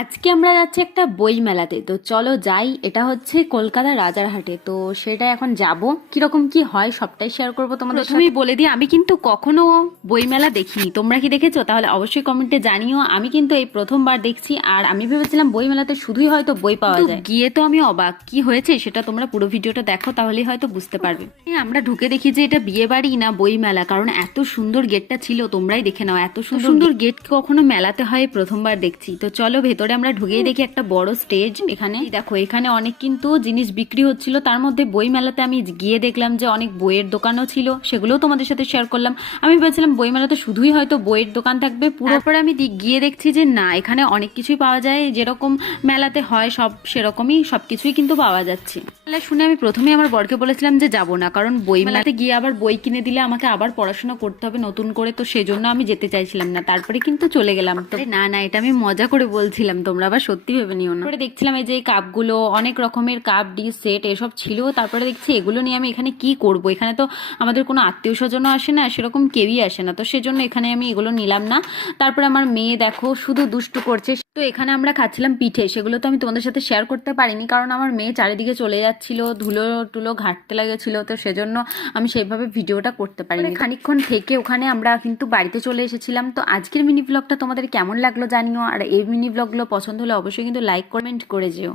আজকে আমরা যাচ্ছি একটা বই মেলাতে, তো চলো যাই। এটা হচ্ছে কলকাতা রাজারহাটে, তো সেটা এখন যাব। কিরকম কি হয় সবটাই শেয়ার করবো তোমাদের সাথে। বলে দিই, আমি কিন্তু কখনো বই মেলা দেখিনি। তোমরা কি দেখেছো? তাহলে অবশ্যই কমেন্টে জানিও। আমি কিন্তু এই প্রথমবার দেখছি, আর আমি ভেবেছিলাম বই মেলাতে শুধুই হয়তো বই পাওয়া যায়। গিয়ে তো আমি অবাক, কি হয়েছে সেটা তোমরা পুরো ভিডিওটা দেখো, তাহলেই হয়তো বুঝতে পারবে। আমরা ঢুকে দেখি যে এটা বিয়ে বাড়ি না বই মেলা, কারণ এত সুন্দর গেটটা ছিল। তোমরাই দেখে নাও, এত সুন্দর গেট কখনো মেলাতে হয় প্রথমবার দেখছি। তো চলো ভেতরে আমরা ঢুকেই দেখি একটা বড় স্টেজ। এখানে দেখো, এখানে অনেক কিন্তু জিনিস বিক্রি হচ্ছিল। তার মধ্যে বই মেলাতে আমি গিয়ে দেখলাম যে অনেক বইয়ের দোকানও ছিল, সেগুলোও তোমাদের সাথে শেয়ার করলাম। আমি ভেবেছিলাম বই মেলাতে শুধুই হয়তো বইয়ের দোকান থাকবে পুরো, পরে আমি গিয়ে দেখছি যে না, এখানে অনেক কিছুই পাওয়া যায়, যেরকম মেলাতে হয় সব সেরকমই সবকিছুই কিন্তু পাওয়া যাচ্ছে। শুনে আমি প্রথমে আমার বরকে বলেছিলাম যে যাব না, কারণ বই মেলাতে গিয়ে আবার বই কিনে দিলে আমাকে আবার পড়াশোনা করতে হবে নতুন করে, তো সেজন্য আমি যেতে চাইছিলাম না। তারপরে কিন্তু চলে গেলাম। তো না না, এটা আমি মজা করে বলছিলাম, তোমরা আবার সত্যি ভেবে নিও না। দেখছিলাম এই যে কাপগুলো, অনেক রকমের কাপ ডিশ সেট এসব ছিল। তারপরে দেখছি এগুলো নিয়ে আমি এখানে কি করব। এখানে তো আমাদের কোনো আত্মীয় স্বজনও আসে না, সেরকম কেউই আসে না, তো সেজন্য এখানে আমি এগুলো নিলাম না। তারপরে আমার মেয়ে দেখো শুধু দুষ্টু করছে। তো এখানে আমরা খাচ্ছিলাম পিঠে, সেগুলো তো আমি তোমাদের সাথে শেয়ার করতে পারিনি, কারণ আমার মেয়ে চারিদিকে চলে যাচ্ছিল, ধুলো টুলো ঘাটতে লাগেছিল, তো সেজন্য আমি সেইভাবে ভিডিওটা করতে পারিনি। খানিকক্ষণ থেকে ওখানে আমরা কিন্তু বাড়িতে চলে এসেছিলাম। তো আজকের মিনি ব্লগটা তোমাদের কেমন লাগলো জানিও, আর এই মিনি ব্লগগুলো পছন্দ হলে অবশ্যই কিন্তু লাইক কমেন্ট করে যেও।